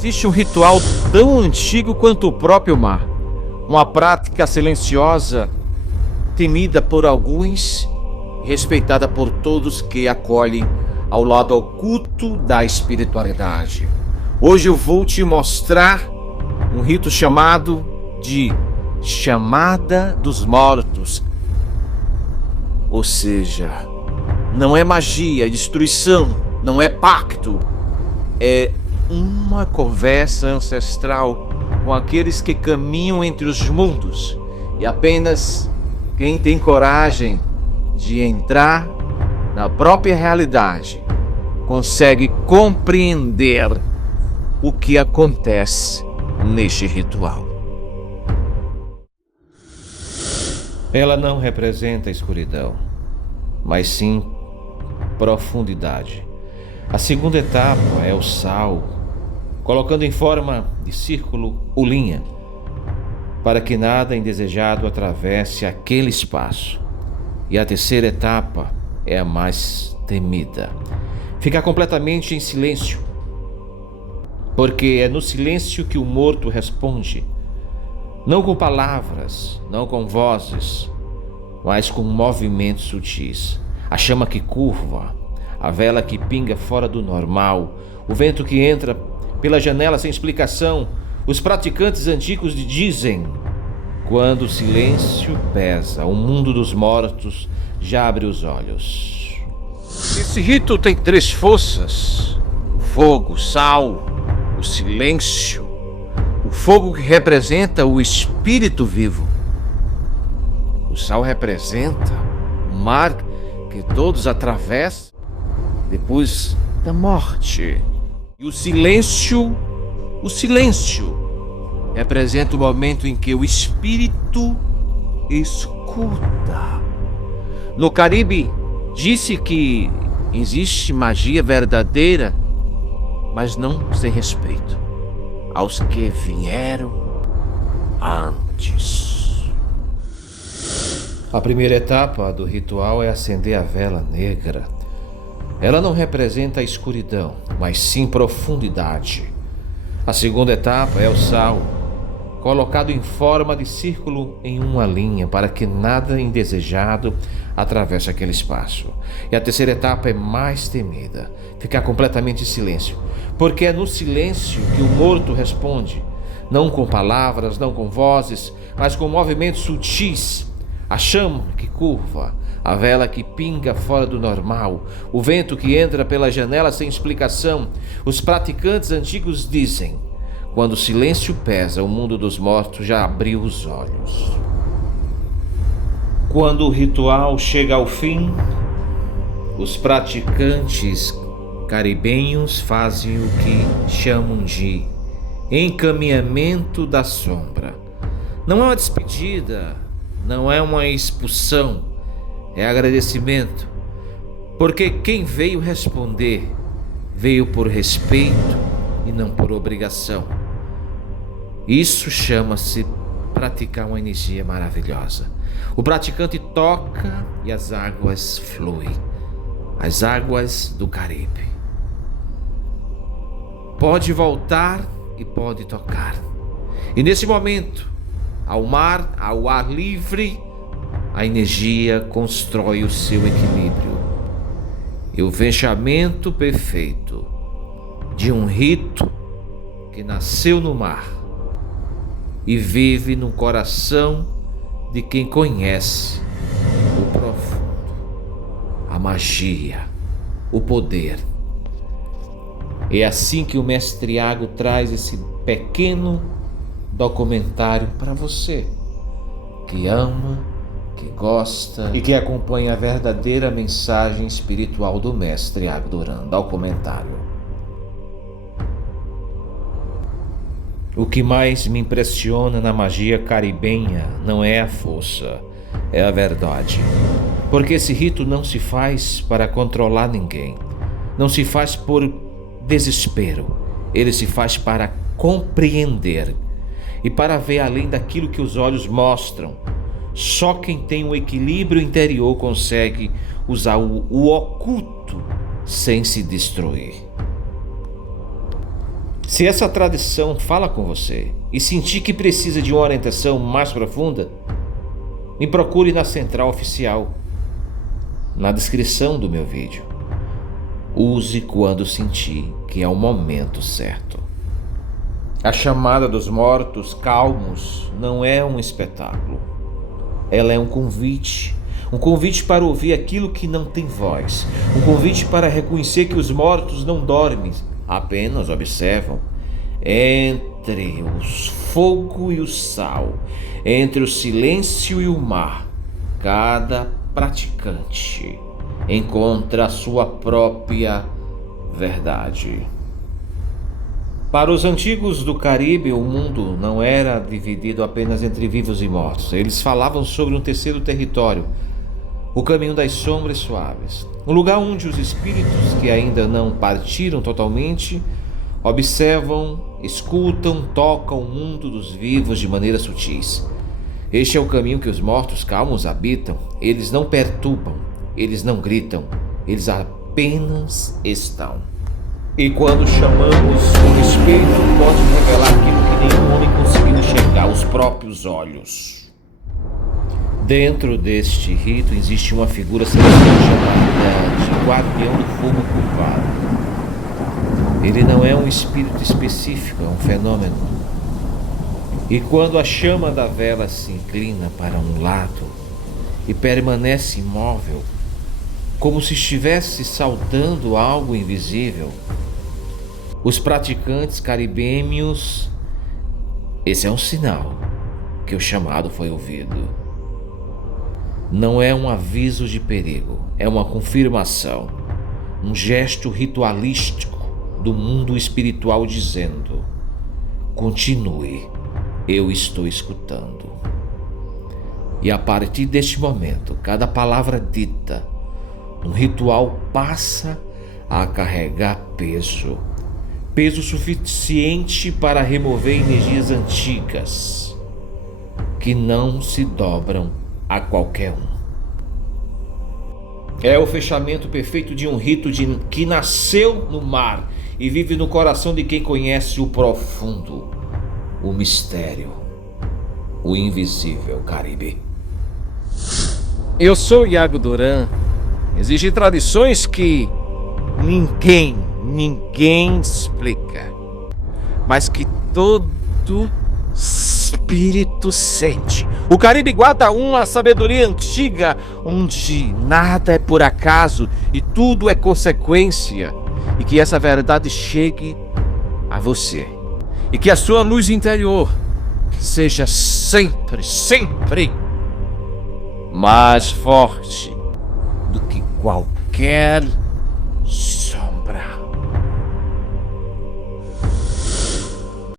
Existe um ritual tão antigo quanto o próprio mar. Uma prática silenciosa, temida por alguns e respeitada por todos que acolhem ao lado oculto da espiritualidade. Hoje eu vou te mostrar um rito chamado de Chamada dos Mortos. Ou seja, não é magia, é destruição, não é pacto. É uma conversa ancestral com aqueles que caminham entre os mundos. E apenas quem tem coragem de entrar na própria realidade consegue compreender o que acontece neste ritual. Ela não representa escuridão, mas sim profundidade. A segunda etapa é o sal, colocando em forma de círculo ou linha, para que nada indesejado atravesse aquele espaço. E a terceira etapa é a mais temida. Ficar completamente em silêncio, porque é no silêncio que o morto responde, não com palavras, não com vozes, mas com movimentos sutis. A chama que curva, a vela que pinga fora do normal, o vento que entra pela janela sem explicação. Os praticantes antigos dizem: quando o silêncio pesa, o mundo dos mortos já abre os olhos. Esse rito tem 3 forças: o fogo, o sal, o silêncio. O fogo que representa o espírito vivo. O sal representa o mar que todos atravessam depois da morte. E o silêncio representa o momento em que o espírito escuta. No Caribe, disse que existe magia verdadeira, mas não sem respeito aos que vieram antes. A primeira etapa do ritual é acender a vela negra. Ela não representa a escuridão, mas sim profundidade. A segunda etapa é o sal, colocado em forma de círculo em uma linha, para que nada indesejado atravesse aquele espaço. E a terceira etapa é mais temida: ficar completamente em silêncio, porque é no silêncio que o morto responde, não com palavras, não com vozes, mas com movimentos sutis. A chama que curva, a vela que pinga fora do normal, o vento que entra pela janela sem explicação. Os praticantes antigos dizem: quando o silêncio pesa, o mundo dos mortos já abriu os olhos. Quando o ritual chega ao fim, os praticantes caribenhos fazem o que chamam de encaminhamento da sombra. Não é uma despedida, não é uma expulsão, é agradecimento, porque quem veio responder veio por respeito e não por obrigação. Isso chama-se praticar uma energia maravilhosa. O praticante toca e as águas fluem, as águas do Caribe. Pode voltar e pode tocar. E nesse momento, ao mar, ao ar livre, a energia constrói o seu equilíbrio. E o fechamento perfeito de um rito que nasceu no mar e vive no coração de quem conhece o profundo, a magia, o poder. É assim que o Mestre Iago traz esse pequeno documentário para você que ama, que gosta e que acompanha a verdadeira mensagem espiritual do Mestre Iago Duran. Documentário. O que mais me impressiona na magia caribenha não é a força, é a verdade. Porque esse rito não se faz para controlar ninguém, não se faz por desespero, ele se faz para compreender e para ver além daquilo que os olhos mostram. Só quem tem um equilíbrio interior consegue usar o oculto sem se destruir. Se essa tradição fala com você e sentir que precisa de uma orientação mais profunda, me procure na central oficial, na descrição do meu vídeo. Use quando sentir que é o momento certo. A chamada dos mortos calmos não é um espetáculo. Ela é um convite para ouvir aquilo que não tem voz, um convite para reconhecer que os mortos não dormem, apenas observam. Entre o fogo e o sal, entre o silêncio e o mar, cada praticante encontra a sua própria verdade. Para os antigos do Caribe, o mundo não era dividido apenas entre vivos e mortos. Eles falavam sobre um terceiro território, o caminho das sombras suaves, um lugar onde os espíritos que ainda não partiram totalmente observam, escutam, tocam o mundo dos vivos de maneira sutis. Este é o caminho que os mortos calmos habitam. Eles não perturbam, eles não gritam, eles apenas estão. E quando chamamos, o respeito pode revelar aquilo que nenhum homem conseguiu enxergar, os próprios olhos. Dentro deste rito existe uma figura celestial chamada de Guardião do Fogo Curvado. Ele não é um espírito específico, é um fenômeno. E quando a chama da vela se inclina para um lado e permanece imóvel, como se estivesse saudando algo invisível, os praticantes caribenhos, esse é um sinal que o chamado foi ouvido. Não é um aviso de perigo, é uma confirmação, um gesto ritualístico do mundo espiritual dizendo: continue, eu estou escutando. E a partir deste momento, cada palavra dita, um ritual passa a carregar peso suficiente para remover energias antigas que não se dobram a qualquer um. É o fechamento perfeito de um rito que nasceu no mar e vive no coração de quem conhece o profundo, o mistério, o invisível Caribe. Eu sou Iago Duran. Existem tradições que ninguém explica, mas que todo espírito sente. O Caribe guarda uma sabedoria antiga, onde nada é por acaso e tudo é consequência, e que essa verdade chegue a você, e que a sua luz interior seja sempre mais forte do que qualquer